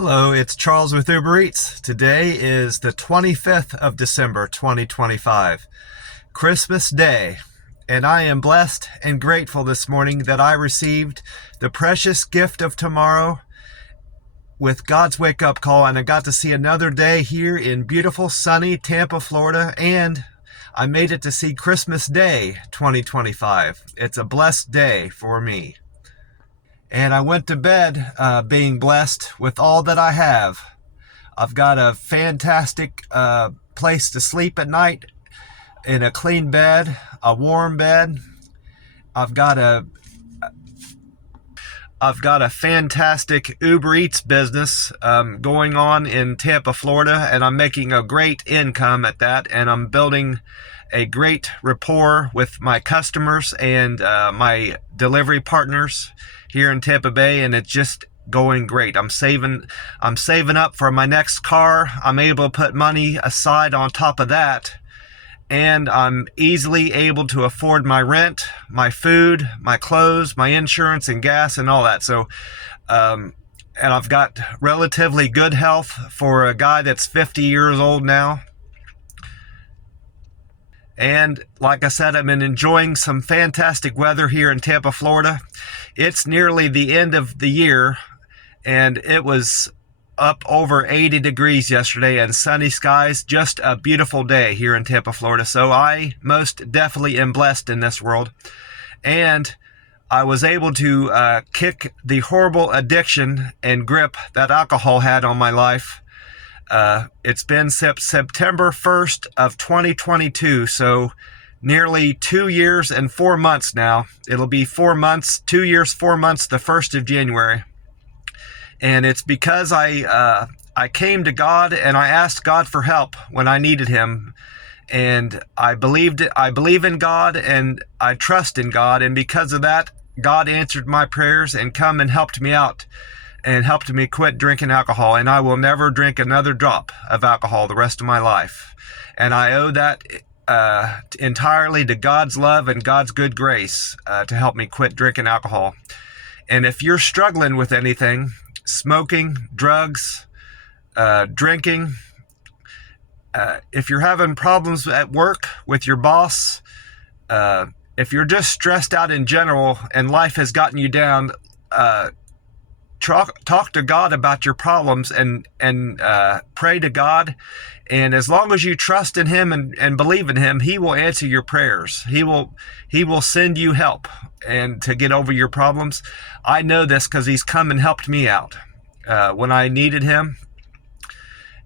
Hello, it's Charles with Uber Eats. Today is the 25th of December, 2025, Christmas Day, and I am blessed and grateful this morning that I received the precious gift of tomorrow with God's wake-up call, and I got to see another day here in beautiful, sunny Tampa, Florida, and I made it to see Christmas Day 2025. It's a blessed day for me. And I went to bed being blessed with all that I have. I've got a fantastic place to sleep at night in a clean bed, a warm bed. I've got a fantastic Uber Eats business going on in Tampa, Florida, and I'm making a great income at that, and I'm building a great rapport with my customers and my delivery partners here in Tampa Bay, and it's just going great. I'm saving up for my next car. I'm able to put money aside on top of that, and I'm easily able to afford my rent, my food, my clothes, my insurance and gas and all that. So and I've got relatively good health for a guy that's 50 years old now. And like I said, I've been enjoying some fantastic weather here in Tampa, Florida. It's nearly the end of the year, and it was up over 80 degrees yesterday and sunny skies. Just a beautiful day here in Tampa, Florida. So I most definitely am blessed in this world. And I was able to kick the horrible addiction and grip that alcohol had on my life. It's been September 1st of 2022, so nearly 2 years and 4 months now. It'll be 4 months, 2 years, 4 months, the 1st of January. And it's because I came to God and I asked God for help when I needed Him. And I believe in God and I trust in God. And because of that, God answered my prayers and come and helped me out and helped me quit drinking alcohol, and I will never drink another drop of alcohol the rest of my life. And I owe that entirely to God's love and God's good grace to help me quit drinking alcohol. And if you're struggling with anything, smoking, drugs, drinking, if you're having problems at work with your boss, if you're just stressed out in general and life has gotten you down, talk to God about your problems and pray to God. And as long as you trust in Him and believe in Him, He will answer your prayers. He will send you help and to get over your problems. I know this because He's come and helped me out when I needed Him.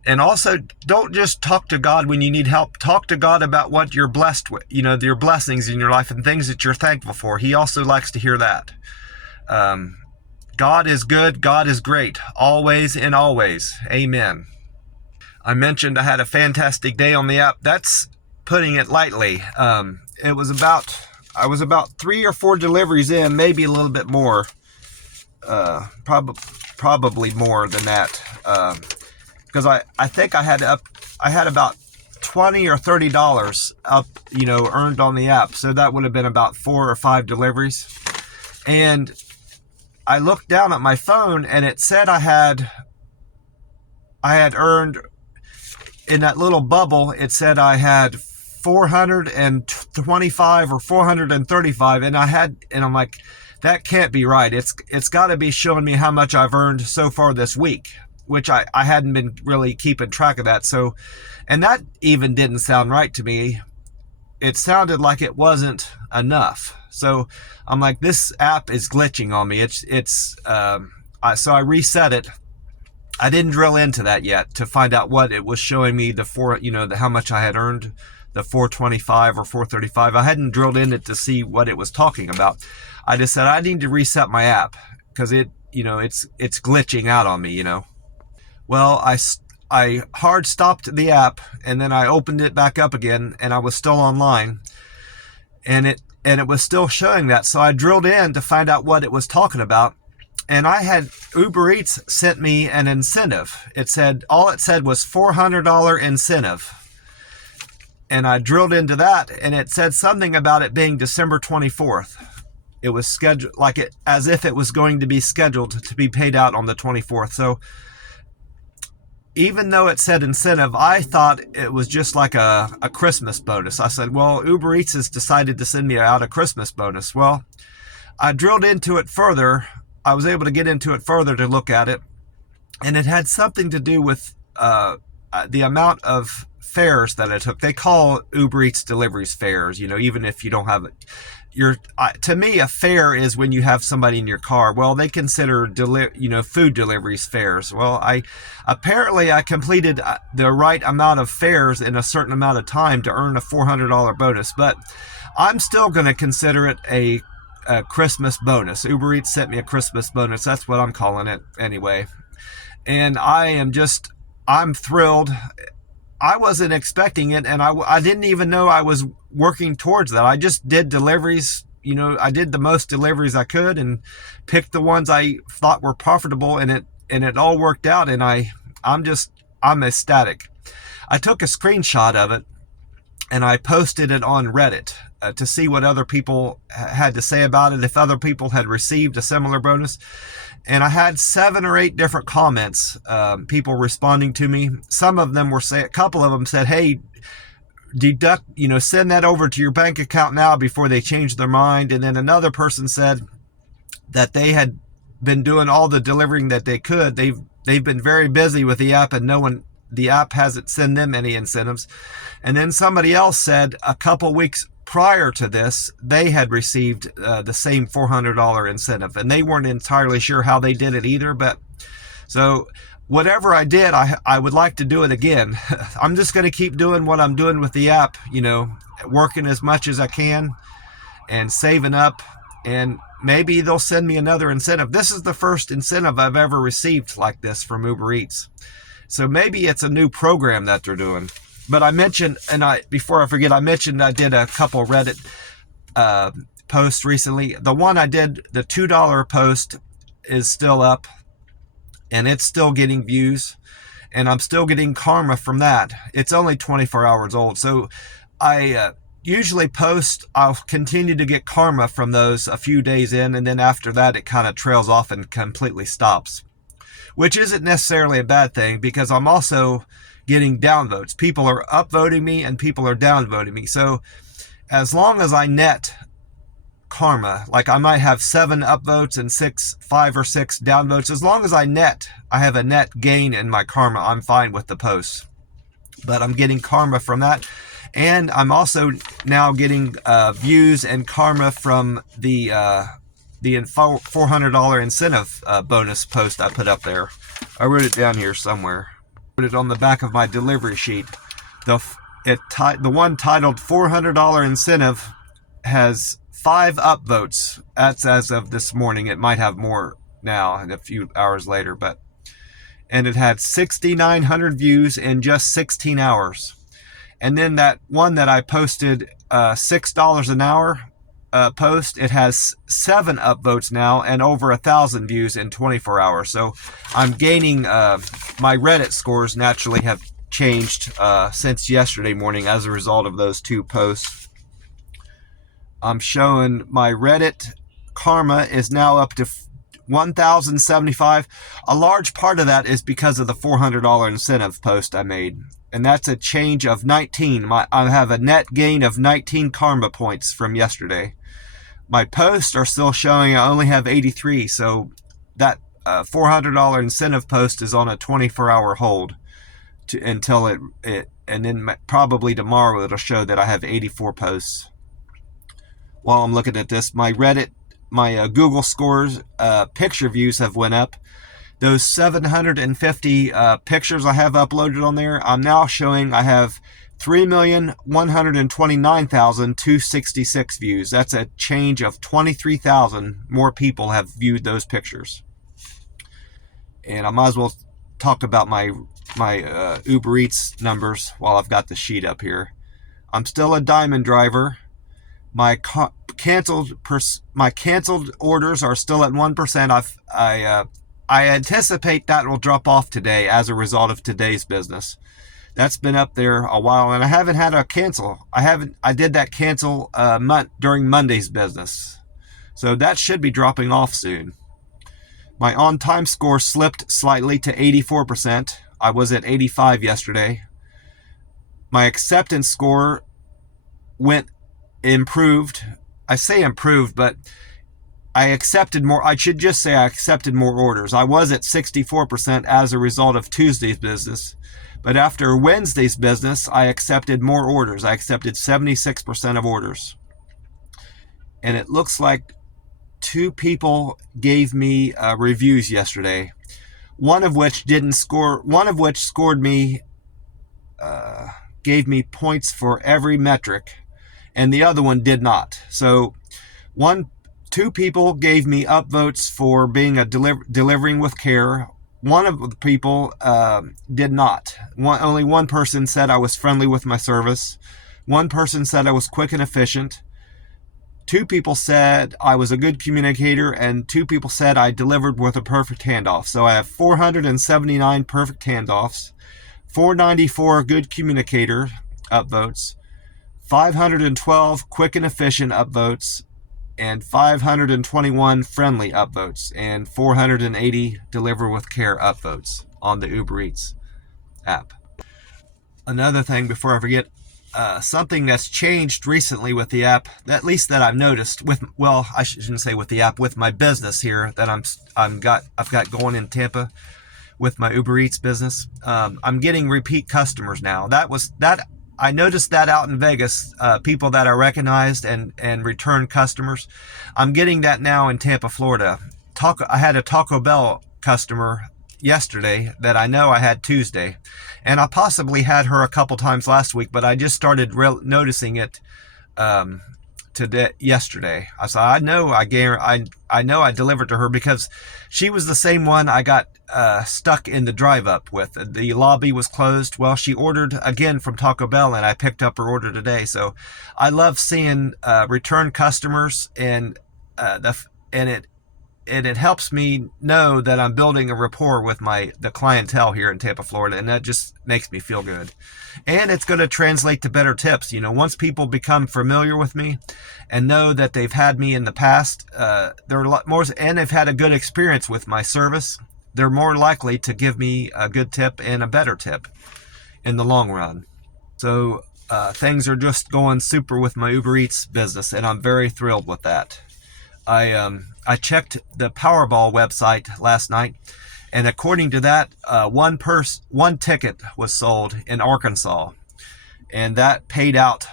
And also, don't just talk to God when you need help. Talk to God about what you're blessed with, your blessings in your life and things that you're thankful for. He also likes to hear that. God is good. God is great. Always and always. Amen. I mentioned I had a fantastic day on the app. That's putting it lightly. I was about 3 or 4 deliveries in, maybe a little bit more. Probably more than that. Because I think I had about $20 or $30 up, earned on the app. So that would have been about 4 or 5 deliveries. And I looked down at my phone and it said I had earned, in that little bubble, it said I had 425 or 435, and I'm like, that can't be right. It's got to be showing me how much I've earned so far this week, which I hadn't been really keeping track of that. So, and that even didn't sound right to me. It sounded like it wasn't enough. So I'm like, this app is glitching on me. So I reset it. I didn't drill into that yet to find out what it was showing me how much I had earned, the 425 or 435. I hadn't drilled in it to see what it was talking about. I just said, I need to reset my app because it's glitching out on me, Well, I hard stopped the app and then I opened it back up again and I was still online and it was still showing that. So I drilled in to find out what it was talking about. And Uber Eats sent me an incentive. All it said was $400 incentive. And I drilled into that and it said something about it being December 24th. It was scheduled as if it was going to be scheduled to be paid out on the 24th. So even though it said incentive, I thought it was just like a Christmas bonus. I said, well, Uber Eats has decided to send me out a Christmas bonus. Well, I drilled into it further. I was able to get into it further to look at it, and it had something to do with the amount of fares that I took. They call Uber Eats deliveries fares, even if you don't have it. To me, a fare is when you have somebody in your car. Well, they consider food deliveries fares. Well, I completed the right amount of fares in a certain amount of time to earn a $400 bonus, but I'm still going to consider it a Christmas bonus. Uber Eats sent me a Christmas bonus. That's what I'm calling it anyway. And I'm thrilled. I wasn't expecting it, and I didn't even know I was working towards that. I just did deliveries. I did the most deliveries I could and picked the ones I thought were profitable, and it all worked out. And I'm ecstatic. I took a screenshot of it and I posted it on Reddit to see what other people had to say about it, if other people had received a similar bonus. And I had 7 or 8 different comments, people responding to me. Some of them a couple of them said, hey, deduct, send that over to your bank account now before they change their mind. And then another person said that they had been doing all the delivering that they could. They've been very busy with the app, and the app hasn't sent them any incentives. And then somebody else said a couple weeks prior to this, they had received the same $400 incentive, and they weren't entirely sure how they did it either. But so whatever I did, I would like to do it again. I'm just going to keep doing what I'm doing with the app, working as much as I can and saving up, and maybe they'll send me another incentive. This is the first incentive I've ever received like this from Uber Eats. So maybe it's a new program that they're doing. But I mentioned, before I forget, I did a couple Reddit posts recently. The one I did, the $2 post, is still up, and it's still getting views, and I'm still getting karma from that. It's only 24 hours old. So I usually I'll continue to get karma from those a few days in, and then after that it kind of trails off and completely stops, which isn't necessarily a bad thing, because I'm also getting downvotes. People are upvoting me and people are downvoting me. So as long as I net karma, like I might have 7 upvotes and 5 or 6 downvotes, as long as I have a net gain in my karma, I'm fine with the posts. But I'm getting karma from that, and I'm also now getting views and karma from the $400 incentive bonus post I put up there. I wrote it down here somewhere. Put it on the back of my delivery sheet. The one titled $400 incentive has 5 upvotes. That's as of this morning. It might have more now, a few hours later, and it had 6,900 views in just 16 hours. And then that one that I posted, $6 an hour post, it has 7 upvotes now and over 1,000 views in 24 hours. So I'm gaining, my Reddit scores naturally have changed since yesterday morning as a result of those 2 posts. I'm showing my Reddit karma is now up to 1,075. A large part of that is because of the $400 incentive post I made, and that's a change of 19. I have a net gain of 19 karma points from yesterday. My posts are still showing I only have 83, so that $400 incentive post is on a 24-hour hold until it, and then probably tomorrow it'll show that I have 84 posts. While I'm looking at this, my Google scores, picture views have went up. Those 750 pictures I have uploaded on there, I'm now showing I have 3,129,266 views. That's a change of 23,000 more people have viewed those pictures. And I might as well talk about my Uber Eats numbers while I've got the sheet up here. I'm still a diamond driver. My canceled orders are still at 1%. I anticipate that will drop off today as a result of today's business. That's been up there a while, and I haven't had a cancel. I did that cancel during Monday's business, so that should be dropping off soon. My on-time score slipped slightly to 84%. I was at 85 yesterday. My acceptance score improved. I say improved, but I accepted more. I should just say I accepted more orders. I was at 64% as a result of Tuesday's business. But after Wednesday's business, I accepted more orders. I accepted 76% of orders. And it looks like 2 people gave me reviews yesterday. One of which scored me, gave me points for every metric, and the other one did not. So 2 people gave me upvotes for being delivering with care. One of the people did not. Only one person said I was friendly with my service. One person said I was quick and efficient. 2 people said I was a good communicator, and 2 people said I delivered with a perfect handoff. So I have 479 perfect handoffs, 494 good communicator upvotes, 512 quick and efficient upvotes, and 521 friendly upvotes, and 480 deliver with care upvotes on the Uber Eats app. Another thing before I forget, something that's changed recently with the app, at least that I've noticed I shouldn't say with the app, with my business here that I've got going in Tampa with my Uber Eats business. I'm getting repeat customers now. I noticed that out in Vegas, people that are recognized and return customers. I'm getting that now in Tampa, Florida. I had a Taco Bell customer yesterday that I know I had Tuesday, and I possibly had her a couple times last week, but I just started noticing it yesterday. I know I delivered to her because she was the same one I got stuck in the drive up with. The lobby was closed. Well, she ordered again from Taco Bell, and I picked up her order today. So I love seeing return customers, and it helps me know that I'm building a rapport with the clientele here in Tampa, Florida, and that just makes me feel good. And it's going to translate to better tips. Once people become familiar with me and know that they've had me in the past, they're a lot more, and they've had a good experience with my service, they're more likely to give me a good tip and a better tip in the long run. So things are just going super with my Uber Eats business, and I'm very thrilled with that. I checked the Powerball website last night, and according to that, one ticket was sold in Arkansas, and that paid out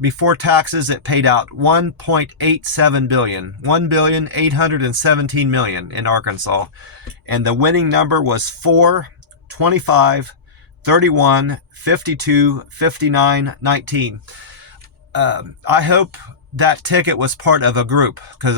before taxes. It paid out $1.87 billion, $1,817 million in Arkansas, and the winning number was 4, 25, 31, 52, 59, 19. I hope that ticket was part of a group, because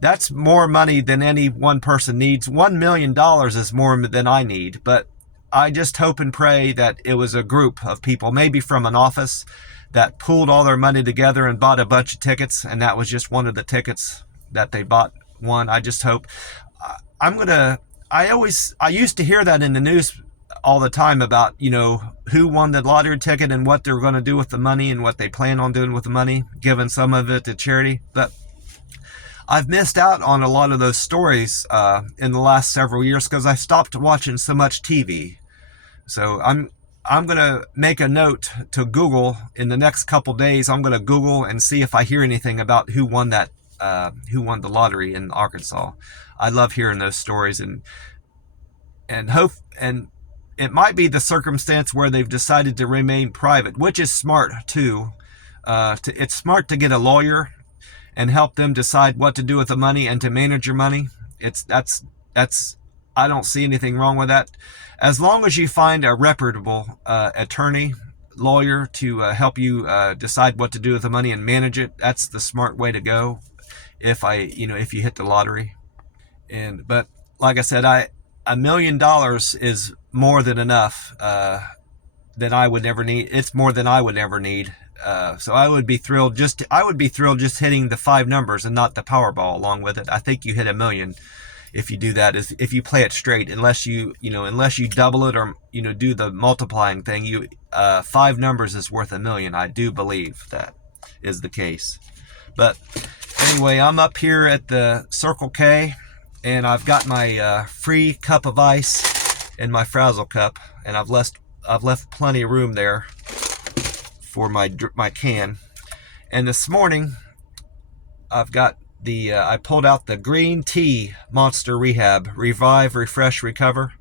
that's more money than any one person needs. $1 million is more than I need, but I just hope and pray that it was a group of people, maybe from an office, that pooled all their money together and bought a bunch of tickets, and that was just one of the tickets that they bought. I just hope. I used to hear that in the news all the time about, who won the lottery ticket and what they're going to do with the money and what they plan on doing with the money, giving some of it to charity. But I've missed out on a lot of those stories in the last several years because I stopped watching so much TV. So I'm going to make a note to Google in the next couple days. I'm going to Google and see if I hear anything about who won the lottery in Arkansas. I love hearing those stories, and it might be the circumstance where they've decided to remain private, which is smart too. It's smart to get a lawyer and help them decide what to do with the money and to manage your money. I don't see anything wrong with that, as long as you find a reputable lawyer to help you decide what to do with the money and manage it. That's the smart way to go. If you hit the lottery, but like I said, $1 million is more than enough that I would never need. It's more than I would ever need. So I would be thrilled just hitting the 5 numbers and not the Powerball along with it. I think you hit $1 million if you do that, if you play it straight, unless you double it or do the multiplying thing. 5 numbers is worth $1 million. I do believe that is the case. But anyway, I'm up here at the Circle K, and I've got my free cup of ice, in my Frazzle cup, and I've left plenty of room there for my can. And this morning I've got I pulled out the green tea Monster Rehab, Revive, Refresh, Recover,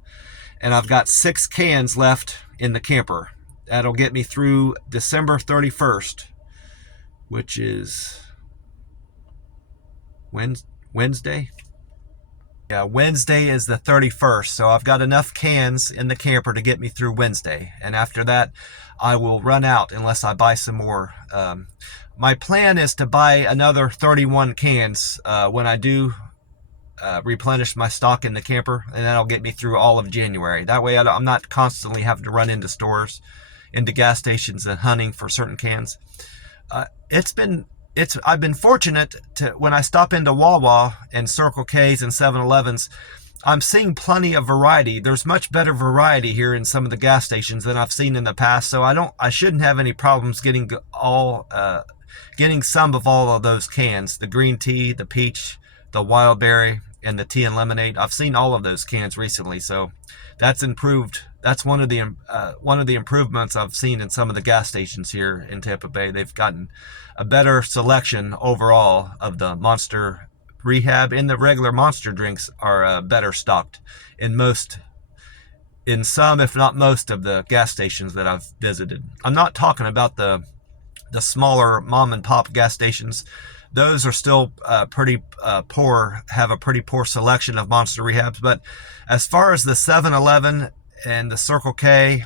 and I've got 6 cans left in the camper. That'll get me through December 31st, which is Wednesday. Yeah, Wednesday is the 31st, so I've got enough cans in the camper to get me through Wednesday, and after that I will run out unless I buy some more. My plan is to buy another 31 cans when I do replenish my stock in the camper, and that'll get me through all of January. That way I'm not constantly having to run into stores, into gas stations, and hunting for certain cans. I've been fortunate to, when I stop into Wawa and Circle K's and 7-Elevens, I'm seeing plenty of variety. There's much better variety here in some of the gas stations than I've seen in the past, so I shouldn't have any problems getting some of all of those cans. The green tea, the peach, the wild berry, and the tea and lemonade. I've seen all of those cans recently, so that's improved. That's one of the improvements I've seen in some of the gas stations here in Tampa Bay. They've gotten a better selection overall of the Monster Rehab, and the regular Monster drinks are better stocked in some, if not most, of the gas stations that I've visited. I'm not talking about the smaller mom and pop gas stations. Those are still pretty poor, have a pretty poor selection of Monster Rehabs. But as far as the 7-Eleven and the Circle K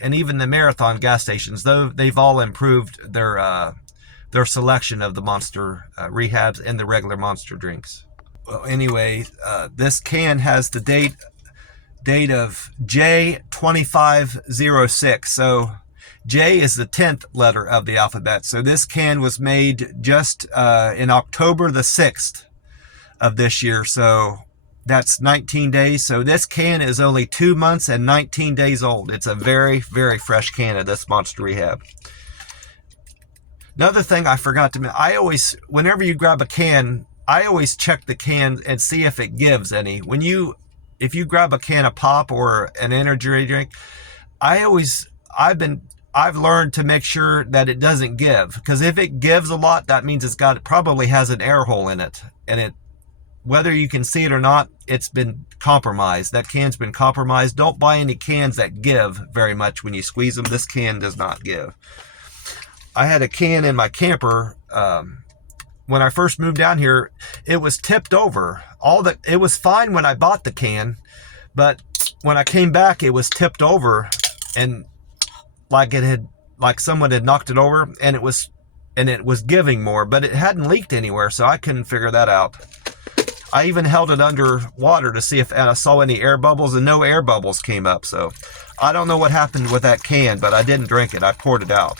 and even the Marathon gas stations, though, they've all improved their selection of the Monster Rehabs and the regular Monster drinks. Well, anyway, this can has the date of J2506. So J is the 10th letter of the alphabet. So this can was made just in October the 6th of this year. So that's 19 days. So this can is only 2 months and 19 days old. It's a very, very fresh can of this Monster Rehab. Another thing I forgot to mention, whenever you grab a can, I always check the can and see if it gives any. If you grab a can of pop or an energy drink, I've learned to make sure that it doesn't give, because if it gives a lot, that means it probably has an air hole in it, and whether you can see it or not, it's been compromised. That can's been compromised. Don't buy any cans that give very much when you squeeze them. This can does not give. I had a can in my camper when I first moved down here. It was tipped over. It was fine when I bought the can, but when I came back, it was tipped over, and like someone had knocked it over, and it was giving more, but it hadn't leaked anywhere, so I couldn't figure that out. I even held it under water to see if I saw any air bubbles, and no air bubbles came up. So I don't know what happened with that can, but I didn't drink it. I poured it out.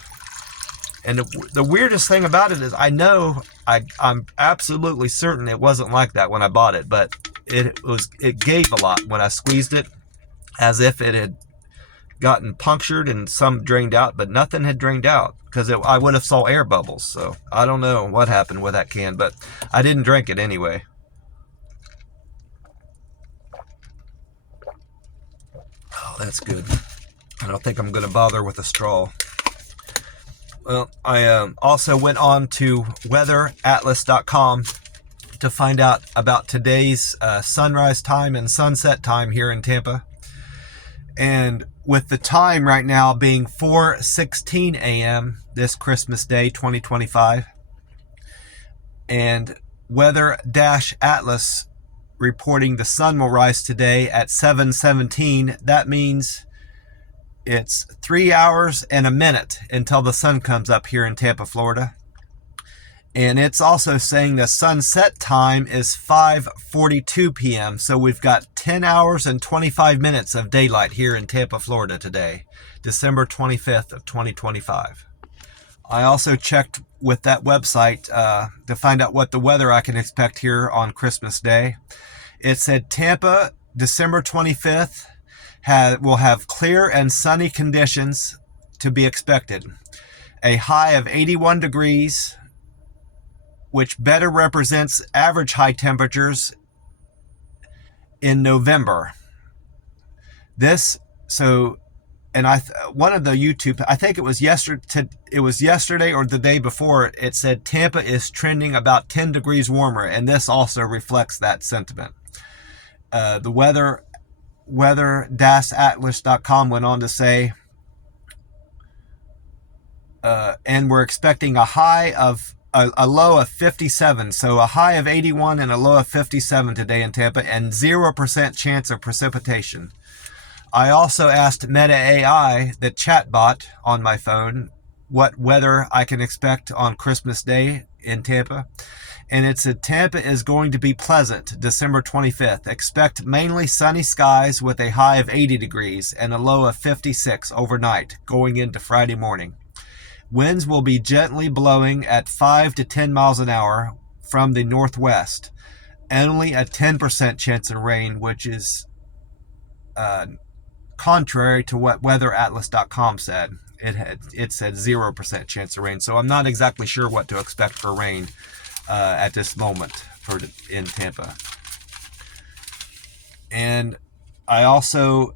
And the weirdest thing about it is I'm absolutely certain it wasn't like that when I bought it, but it gave a lot when I squeezed it, as if it had gotten punctured and some drained out, but nothing had drained out, because I would have saw air bubbles. So I don't know what happened with that can, but I didn't drink it anyway. Oh, that's good. I don't think I'm going to bother with a straw. Well, I also went on to weatheratlas.com to find out about today's sunrise time and sunset time here in Tampa. And with the time right now being 4:16 a.m. this Christmas Day 2025, and Weather-Atlas reporting the sun will rise today at 7:17, that means it's 3 hours and a minute until the sun comes up here in Tampa, Florida. And it's also saying the sunset time is 5:42 p.m. So we've got 10 hours and 25 minutes of daylight here in Tampa, Florida today, December 25th of 2025. I also checked with that website to find out what the weather I can expect here on Christmas Day. It said Tampa, December 25th, will have clear and sunny conditions to be expected. A high of 81 degrees, which better represents average high temperatures in November. This, so, and one of the YouTube, I think it was yesterday or the day before, it said Tampa is trending about 10 degrees warmer, and this also reflects that sentiment. The weather-atlas.com went on to say, and we're expecting a high of a low of 57, so a high of 81 and a low of 57 today in Tampa, and 0% chance of precipitation. I also asked Meta AI, the chatbot on my phone, what weather I can expect on Christmas Day in Tampa. And it said Tampa is going to be pleasant December 25th. Expect mainly sunny skies with a high of 80 degrees and a low of 56 overnight going into Friday morning. Winds will be gently blowing at 5 to 10 miles an hour from the northwest. And only a 10% chance of rain, which is contrary to what weather-atlas.com said. It said 0% chance of rain. So I'm not exactly sure what to expect for rain at this moment in Tampa. And I also,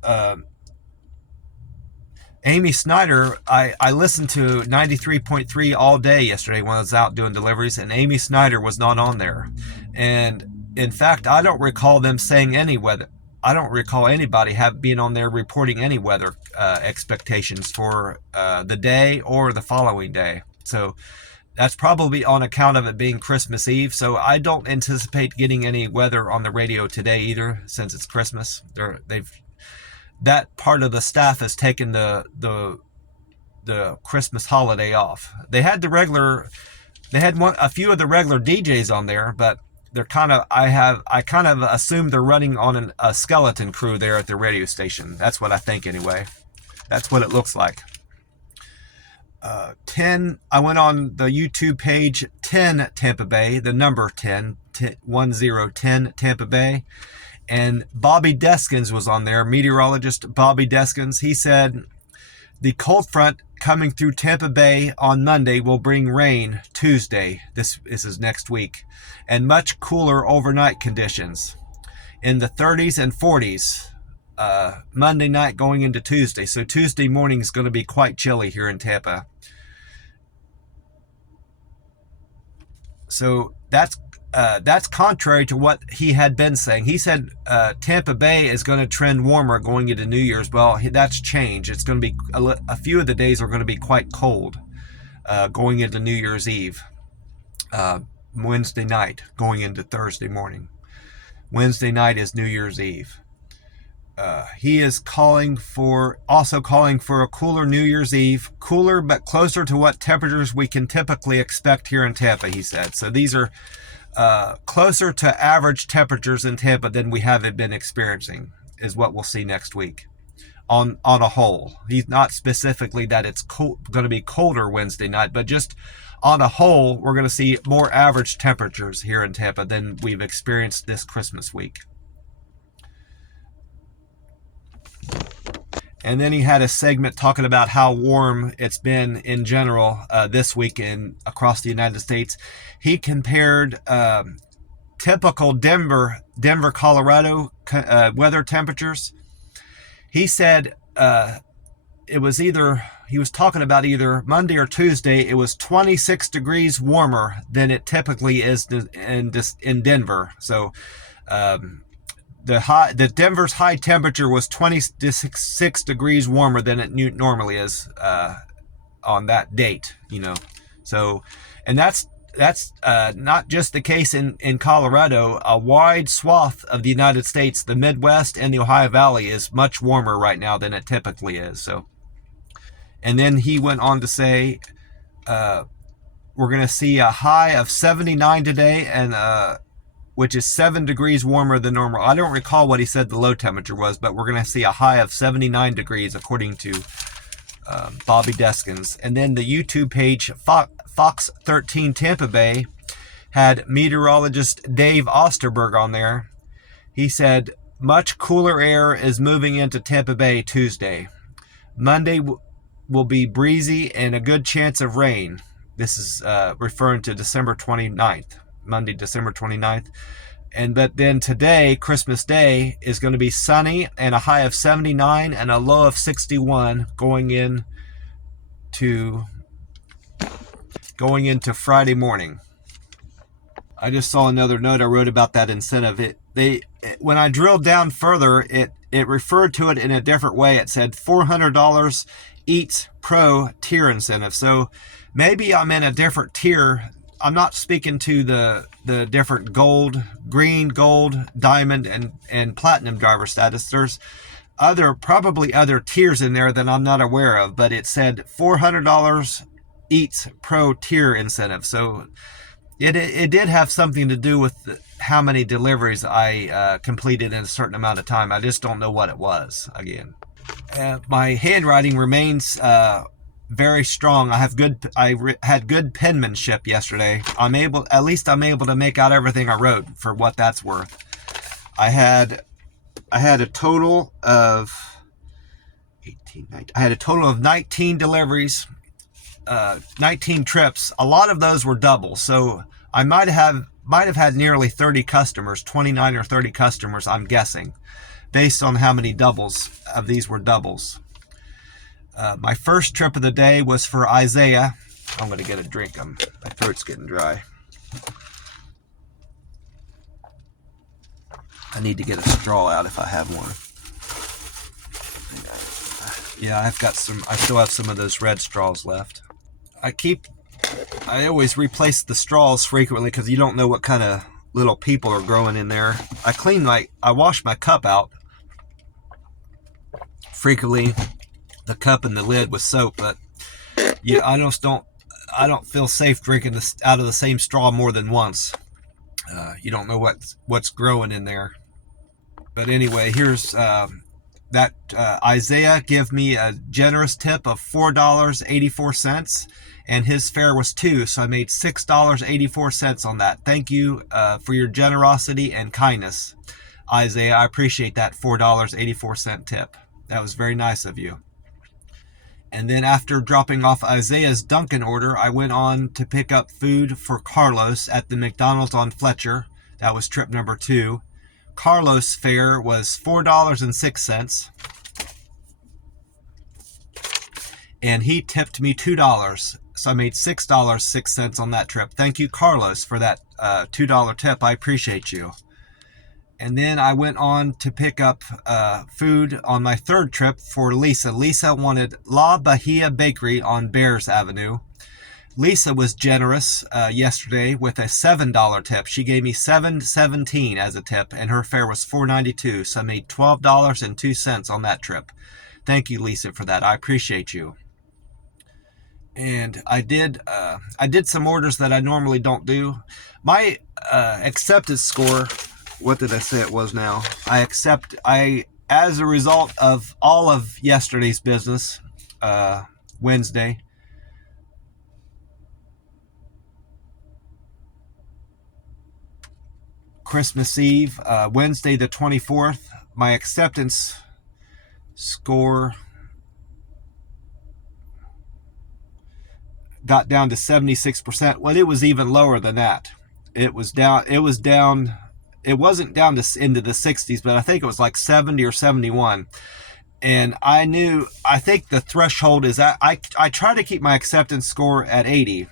Amy Snyder, I listened to 93.3 all day yesterday when I was out doing deliveries, and Amy Snyder was not on there. And in fact, I don't recall them saying any weather. I don't recall anybody being on there reporting any weather expectations for the day or the following day. So that's probably on account of it being Christmas Eve. So I don't anticipate getting any weather on the radio today either, since it's Christmas. That part of the staff has taken the Christmas holiday off. They had a few of the regular DJs on there, but they're I kind of assume they're running on a skeleton crew there at the radio station. That's what I think anyway. That's what it looks like. 10, I went on the YouTube page 10 Tampa Bay, the number 10 Tampa Bay, and Bobby Deskins was on there, meteorologist Bobby Deskins. He said the cold front coming through Tampa Bay on Monday will bring rain Tuesday. This is next week, and much cooler overnight conditions in the 30s and 40s Monday night going into Tuesday. So Tuesday morning is going to be quite chilly here in Tampa. So that's contrary to what he had been saying. He said Tampa Bay is going to trend warmer going into New Year's. Well, that's changed. It's going to be a few of the days are going to be quite cold going into New Year's Eve, Wednesday night going into Thursday morning. Wednesday night is New Year's Eve. He is also calling for a cooler New Year's Eve, cooler but closer to what temperatures we can typically expect here in Tampa, he said. So these are closer to average temperatures in Tampa than we have been experiencing, is what we'll see next week on a whole. He's not specifically that it's going to be colder Wednesday night, but just on a whole, we're going to see more average temperatures here in Tampa than we've experienced this Christmas week. And then he had a segment talking about how warm it's been in general this week across the United States. He compared typical Denver, Colorado weather temperatures. He said he was talking about either Monday or Tuesday, it was 26 degrees warmer than it typically is in Denver. So the Denver's high temperature was 26 degrees warmer than it normally is on that date, So, and that's not just the case in Colorado. A wide swath of the United States, the Midwest and the Ohio Valley, is much warmer right now than it typically is. So, and then he went on to say, we're going to see a high of 79 today, and which is 7 degrees warmer than normal. I don't recall what he said the low temperature was, but we're going to see a high of 79 degrees according to Bobby Deskins. And then the YouTube page Fox 13 Tampa Bay had meteorologist Dave Osterberg on there. He said much cooler air is moving into Tampa Bay Tuesday. Monday will be breezy and a good chance of rain. This is referring to December 29th. Monday, December 29th. But then today, Christmas Day, is going to be sunny and a high of 79 and a low of 61 going into Friday morning. I just saw another note I wrote about that incentive. When I drilled down further, it referred to it in a different way. It said $400 Eats Pro tier incentive. So maybe I'm in a different tier. I'm not speaking to the different gold, green, gold, diamond, and platinum driver status. There's probably other tiers in there that I'm not aware of, but it said $400 Eats Pro tier incentive. So it did have something to do with how many deliveries I completed in a certain amount of time. I just don't know what it was again. My handwriting remains very strong. I had good penmanship yesterday. I'm able to make out everything I wrote for what that's worth. I had a total of 19 deliveries, 19 trips. A lot of those were doubles, so I might have had nearly 30 customers, 29 or 30 customers, I'm guessing, based on how many doubles of these were doubles. My first trip of the day was for Isaiah. I'm going to get a drink. My throat's getting dry. I need to get a straw out if I have one. Yeah, I still have some of those red straws left. I always replace the straws frequently because you don't know what kind of little people are growing in there. I wash my cup out frequently, the cup and the lid with soap, but yeah, I don't feel safe drinking this out of the same straw more than once. You don't know what's growing in there. But anyway, here's Isaiah gave me a generous tip of $4.84, and his fare was $2, so I made $6.84 on that. Thank you for your generosity and kindness, Isaiah. I appreciate that $4.84 tip. That was very nice of you. And then after dropping off Isaiah's Dunkin' order, I went on to pick up food for Carlos at the McDonald's on Fletcher. That was trip number 2. Carlos' fare was $4.06. And he tipped me $2. So I made $6.06 on that trip. Thank you, Carlos, for that $2 tip. I appreciate you. And then I went on to pick up food on my third trip for Lisa. Lisa wanted La Bahia Bakery on Bears Avenue. Lisa was generous yesterday with a $7 tip. She gave me $7.17 as a tip, and her fare was $4.92. So I made $12.02 on that trip. Thank you, Lisa, for that. I appreciate you. And I did some orders that I normally don't do. My acceptance score. What did I say it was now? As a result of all of yesterday's business, Wednesday, Christmas Eve, Wednesday the 24th, my acceptance score got down to 76%. Well, it was even lower than that. It wasn't down into the 60s, but I think it was like 70 or 71. And I think the threshold is that I try to keep my acceptance score at 80,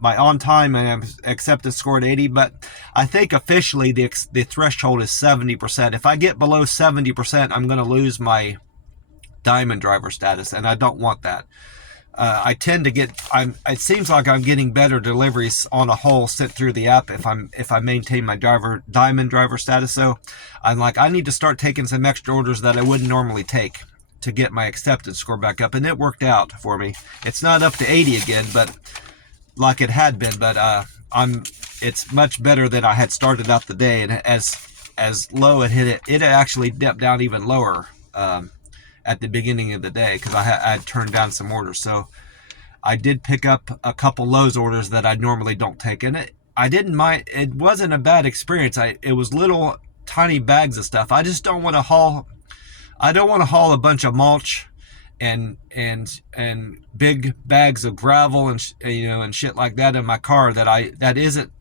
my on time and acceptance score at 80, but I think officially the threshold is 70%. If I get below 70%, I'm going to lose my diamond driver status, and I don't want that. I tend to it seems like I'm getting better deliveries on a whole sent through the app if I maintain my diamond driver status. So I'm like, I need to start taking some extra orders that I wouldn't normally take to get my acceptance score back up, and it worked out for me. It's not up to 80 again, but like it had been, but it's much better than I had started out the day, and as low it actually dipped down even lower at the beginning of the day because I had turned down some orders. So I did pick up a couple Lowe's orders that I normally don't take, and I didn't mind. It wasn't a bad experience. It was little tiny bags of stuff. I just don't want to haul. I don't want to haul a bunch of mulch and big bags of gravel and shit like that in my car that isn't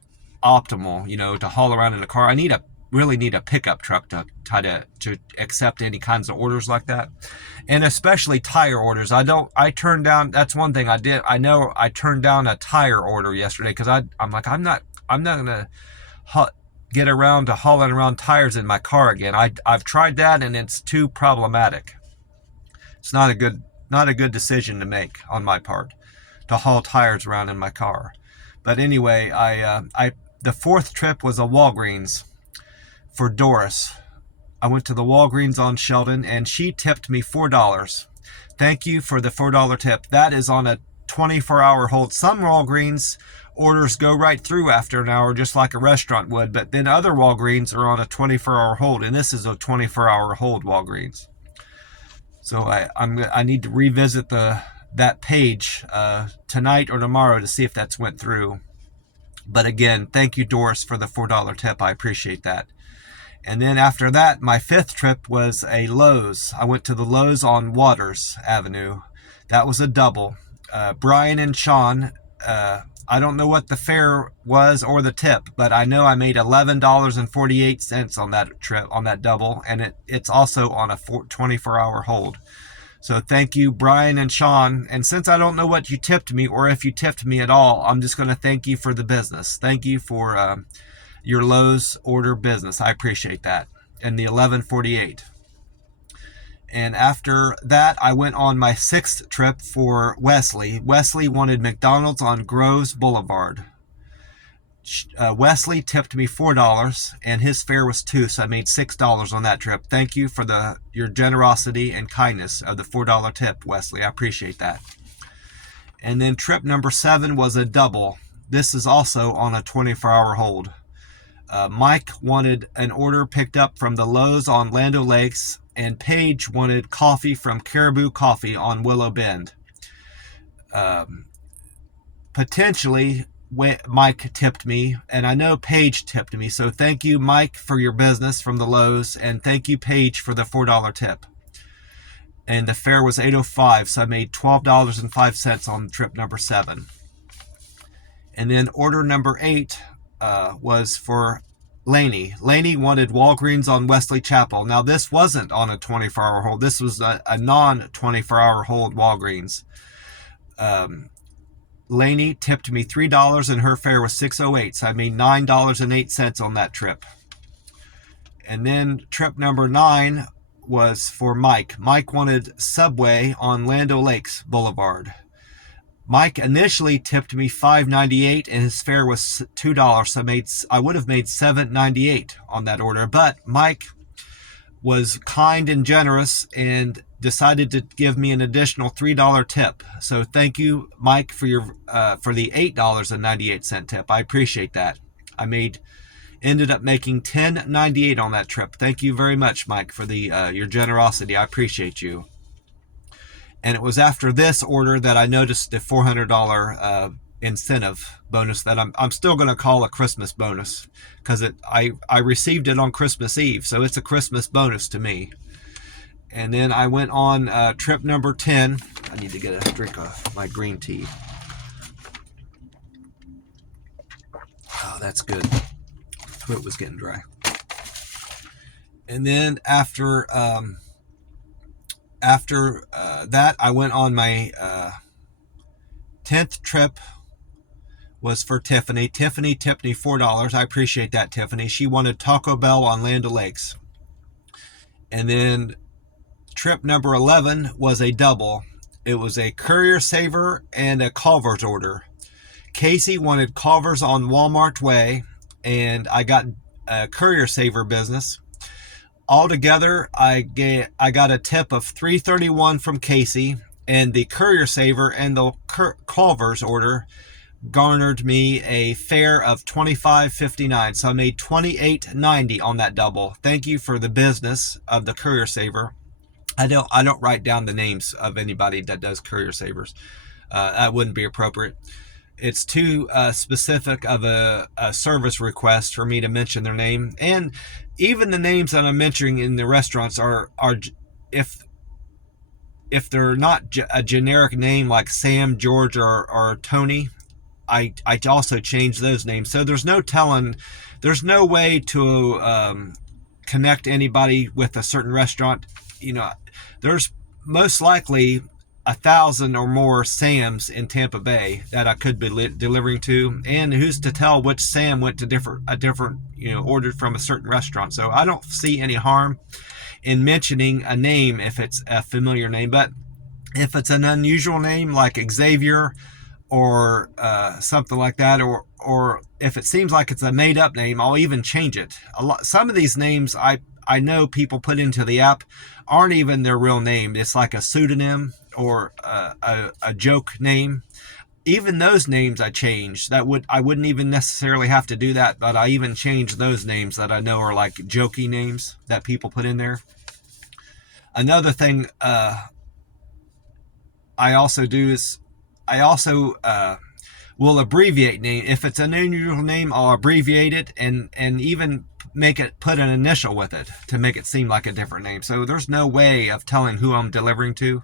optimal, to haul around in a car. I need really need a pickup truck to try to accept any kinds of orders like that, and especially tire orders. I turned down. That's one thing I did. I know I turned down a tire order yesterday because I'm like, I'm not gonna get around to hauling around tires in my car again. I've tried that and it's too problematic. It's not a good decision to make on my part to haul tires around in my car. But anyway, the fourth trip was a Walgreens for Doris. I went to the Walgreens on Sheldon and she tipped me $4. Thank you for the $4 tip. That is on a 24-hour hold. Some Walgreens orders go right through after an hour, just like a restaurant would, but then other Walgreens are on a 24-hour hold, and this is a 24-hour hold Walgreens. So I need to revisit that page tonight or tomorrow to see if that's went through. But again, thank you, Doris, for the $4 tip. I appreciate that. And then after that, my fifth trip was a Lowe's. I went to the Lowe's on Waters Avenue. That was a double. Brian and Sean, I don't know what the fare was or the tip, but I know I made $11.48 on that trip, on that double, and it's also on a 24-hour hold. So thank you, Brian and Sean. And since I don't know what you tipped me or if you tipped me at all, I'm just going to thank you for the business. Thank you for your Lowe's order business. I appreciate that. And the 1148. And after that, I went on my sixth trip for Wesley. Wesley wanted McDonald's on Groves Boulevard. Wesley tipped me $4 and his fare was $2, so I made $6 on that trip. Thank you for your generosity and kindness of the $4 tip, Wesley. I appreciate that. And then trip number 7 was a double. This is also on a 24-hour hold. Mike wanted an order picked up from the Lowe's on Land O'Lakes, and Paige wanted coffee from Caribou Coffee on Willow Bend. Potentially, Mike tipped me, and I know Paige tipped me. So thank you, Mike, for your business from the Lowe's, and thank you, Paige, for the $4 tip. And the fare was $8.05, so I made $12.05 on trip number 7. And then order number 8 was for Laney. Laney wanted Walgreens on Wesley Chapel. Now, this wasn't on a 24-hour hold. This was a non-24-hour hold Walgreens. Laney tipped me $3 and her fare was $6.08, so I made $9.08 on that trip. And then trip number 9 was for Mike. Mike wanted Subway on Land O'Lakes Boulevard. Mike initially tipped me $5.98 and his fare was $2, so I would have made $7.98 on that order. But Mike was kind and generous and decided to give me an additional $3 tip. So thank you, Mike, for the $8.98 tip. I appreciate that. I ended up making $10.98 on that trip. Thank you very much, Mike, for your generosity. I appreciate you. And it was after this order that I noticed the $400 incentive bonus that I'm still going to call a Christmas bonus, because I received it on Christmas Eve, so it's a Christmas bonus to me. And then I went on trip number 10. I need to get a drink of my green tea. Oh, that's good. Throat was getting dry. And then after that, I went on my 10th trip was for Tiffany. Tiffany tipped me $4. I appreciate that, Tiffany. She wanted Taco Bell on Land O'Lakes. And then trip number 11 was a double. It was a Courier Saver and a Culver's order. Casey wanted Culver's on Walmart Way, and I got a Courier Saver business. Altogether, I got a tip of $3.31 from Casey, and the Courier Saver and the Culver's order garnered me a fare of $25.59, so I made $28.90 on that double. Thank you for the business of the Courier Saver. I don't write down the names of anybody that does Courier Savers. That wouldn't be appropriate. It's too specific of a service request for me to mention their name. And even the names that I'm mentioning in the restaurants are if they're not a generic name like Sam, George, or Tony, I also changed those names. So there's no telling, there's no way to connect anybody with a certain restaurant. You know, there's most likely 1,000 or more Sam's in Tampa Bay that I could be delivering to, and who's to tell which Sam went to a different, ordered from a certain restaurant. So I don't see any harm in mentioning a name if it's a familiar name, but if it's an unusual name like Xavier or something like that, or if it seems like it's a made up name, I'll even change it. Some of these names I know people put into the app aren't even their real name. It's like a pseudonym or a joke name. Even those names I changed. I wouldn't even necessarily have to do that, but I even changed those names that I know are like jokey names that people put in there. Another thing I also do is I also will abbreviate name. If it's an unusual name, I'll abbreviate it and even put an initial with it to make it seem like a different name. So there's no way of telling who I'm delivering to.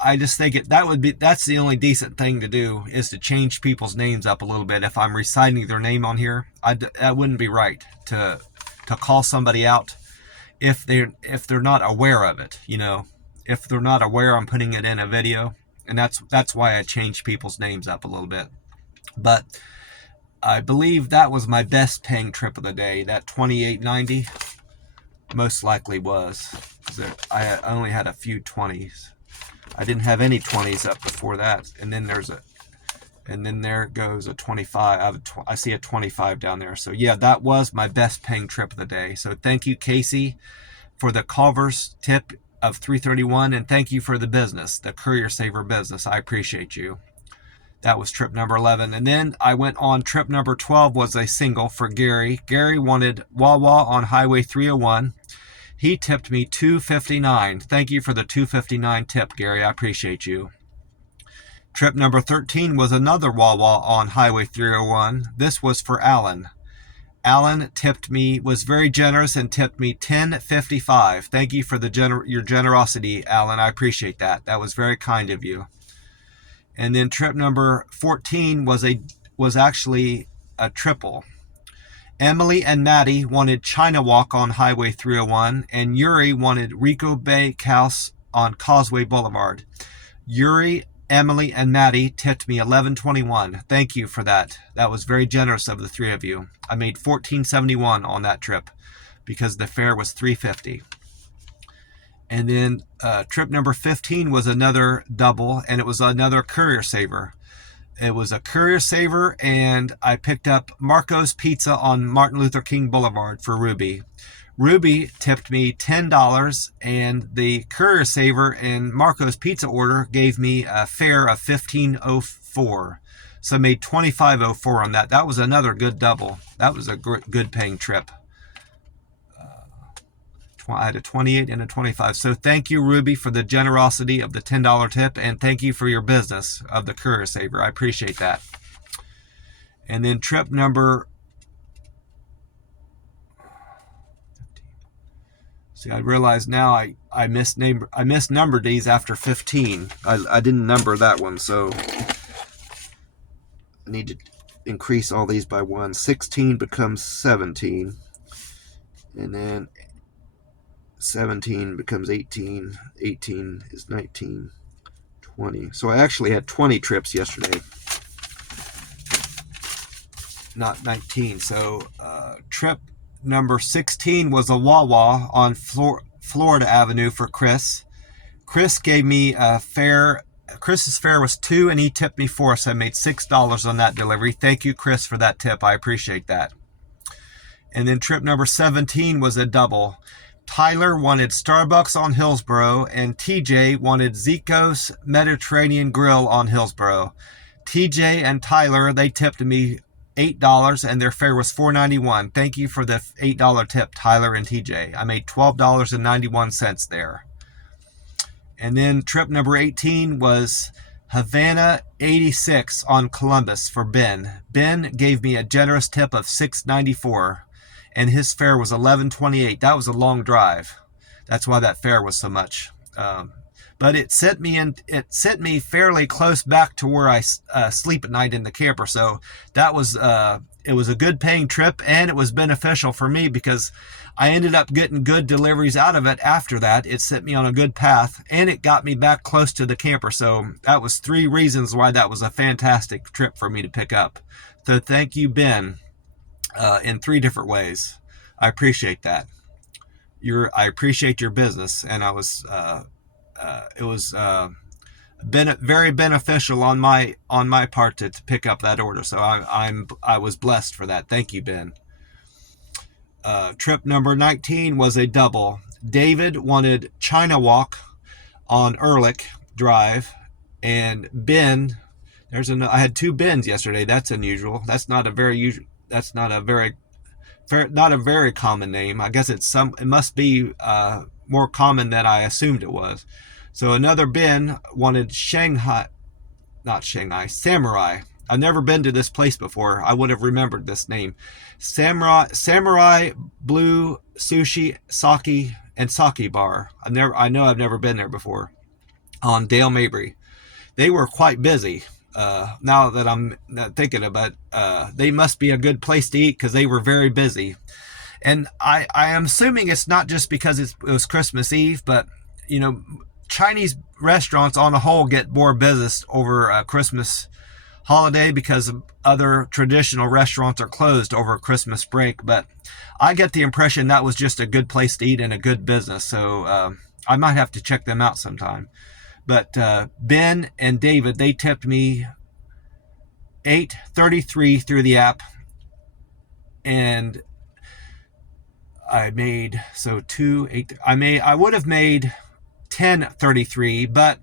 I just think that's the only decent thing to do, is to change people's names up a little bit. If I'm reciting their name on here, that wouldn't be right to call somebody out if they're not aware of it. If they're not aware I'm putting it in a video, and that's why I changed people's names up a little bit. But I believe that was my best paying trip of the day. That $28.90 most likely was. I only had a few 20s. I didn't have any 20s up before that. And then there goes a 25. I see a 25 down there. So yeah, that was my best paying trip of the day. So thank you, Casey, for the Culver's tip of $3.31, and thank you for the business, the Courier Saver business. I appreciate you. That was trip number 11. And then I went on trip number 12, was a single for Gary. Gary wanted Wawa on Highway 301. He tipped me $2.59. Thank you for the $2.59 tip, Gary. I appreciate you. Trip number 13 was another Wawa on Highway 301. This was for Alan. Alan was very generous and tipped me $10.55. Thank you for your generosity, Alan. I appreciate that. That was very kind of you. And then trip number 14 was actually a triple. Emily and Maddie wanted China Walk on Highway 301, and Yuri wanted Rico Bake House on Causeway Boulevard. Yuri, Emily, and Maddie tipped me $11.21. Thank you for that. That was very generous of the three of you. I made $14.71 on that trip because the fare was $3.50. And then trip number 15 was another double, and it was another Courier Saver. It was a Courier Saver, and I picked up Marco's Pizza on Martin Luther King Boulevard for Ruby. Ruby tipped me $10, and the Courier Saver and Marco's Pizza order gave me a fare of $15.04. So I made $25.04 on that. That was another good double. That was a good paying trip. I had a 28 and a 25. So thank you, Ruby, for the generosity of the $10 tip, and thank you for your business of the Courier Saver. I appreciate that. And then trip number... See, I realize now I misnumbered these after 15. I didn't number that one, so I need to increase all these by 1. 16 becomes 17. And then 17 becomes 18. 18 is 19. 20. So I actually had 20 trips yesterday, not 19. So trip number 16 was a Wawa on Florida Avenue for Chris. Chris gave me a fare. Chris's fare was $2, and he tipped me $4, so I made $6 on that delivery. Thank you, Chris, for that tip. I appreciate that. And then trip number 17 was a double. Tyler wanted Starbucks on Hillsborough, and TJ wanted Zico's Mediterranean Grill on Hillsborough. TJ and Tyler, they tipped me $8, and their fare was $4.91. Thank you for the $8 tip, Tyler and TJ. I made $12.91 there. And then trip number 18 was Havana 86 on Columbus for Ben. Ben gave me a generous tip of $6.94, and his fare was $11.28. That was a long drive. That's why that fare was so much. but it sent me fairly close back to where I sleep at night in the camper. So that was it was a good paying trip, and it was beneficial for me because I ended up getting good deliveries out of it. After that, it set me on a good path, and it got me back close to the camper. So that was 3 reasons why that was a fantastic trip for me to pick up. So thank you, Ben, in 3 different ways. I appreciate that. I appreciate your business, and it was very beneficial on my part to pick up that order. So I was blessed for that. Thank you, Ben. Trip number 19 was a double. David wanted China Walk on Ehrlich Drive, and Ben, I had 2 Bens yesterday. That's unusual. That's not a very common name. I guess it must be more common than I assumed it was. So another Ben wanted Samurai. I've never been to this place before. I would have remembered this name. Samurai Blue Sushi Sake and Sake Bar. I know I've never been there before. On Dale Mabry. They were quite busy. Now that I'm not thinking about it, they must be a good place to eat because they were very busy. And I am assuming it's not just because it was Christmas Eve, but Chinese restaurants on the whole get more business over Christmas holiday because other traditional restaurants are closed over Christmas break. But I get the impression that was just a good place to eat and a good business. So I might have to check them out sometime. But Ben and David, they tipped me $8.33 through the app, and I made I would have made $10.33, but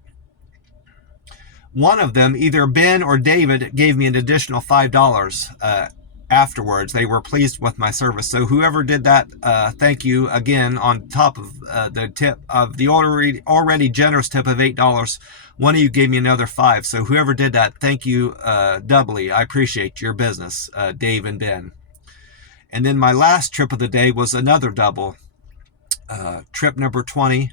one of them, either Ben or David, gave me an additional $5 afterwards. They were pleased with my service. So whoever did that, thank you again. On top of the tip of the already generous tip of $8, one of you gave me another $5. So whoever did that, thank you doubly. I appreciate your business, Dave and Ben. And then my last trip of the day was another double. Trip number 20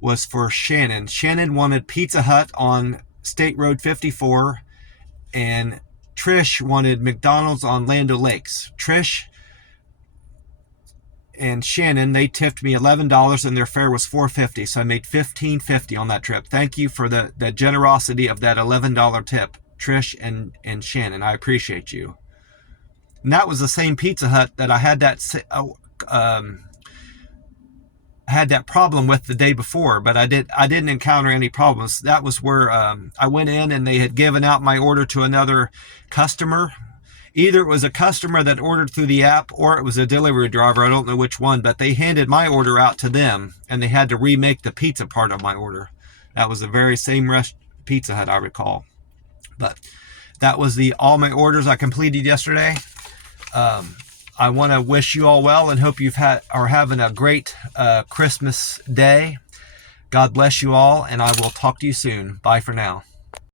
was for Shannon. Shannon wanted Pizza Hut on State Road 54, and Trish wanted McDonald's on Land O'Lakes. Trish and Shannon, they tipped me $11, and their fare was $4.50, so I made $15.50 on that trip. Thank you for the generosity of that $11 tip, Trish and Shannon. I appreciate you. And that was the same Pizza Hut that I had that problem with the day before, but I didn't encounter any problems. That was where I went in and they had given out my order to another customer. Either it was a customer that ordered through the app or it was a delivery driver. I don't know which one, but they handed my order out to them and they had to remake the pizza part of my order. That was the very same Pizza Hut I recall. But that was all my orders I completed yesterday. I want to wish you all well and hope are having a great Christmas day. God bless you all, and I will talk to you soon. Bye for now.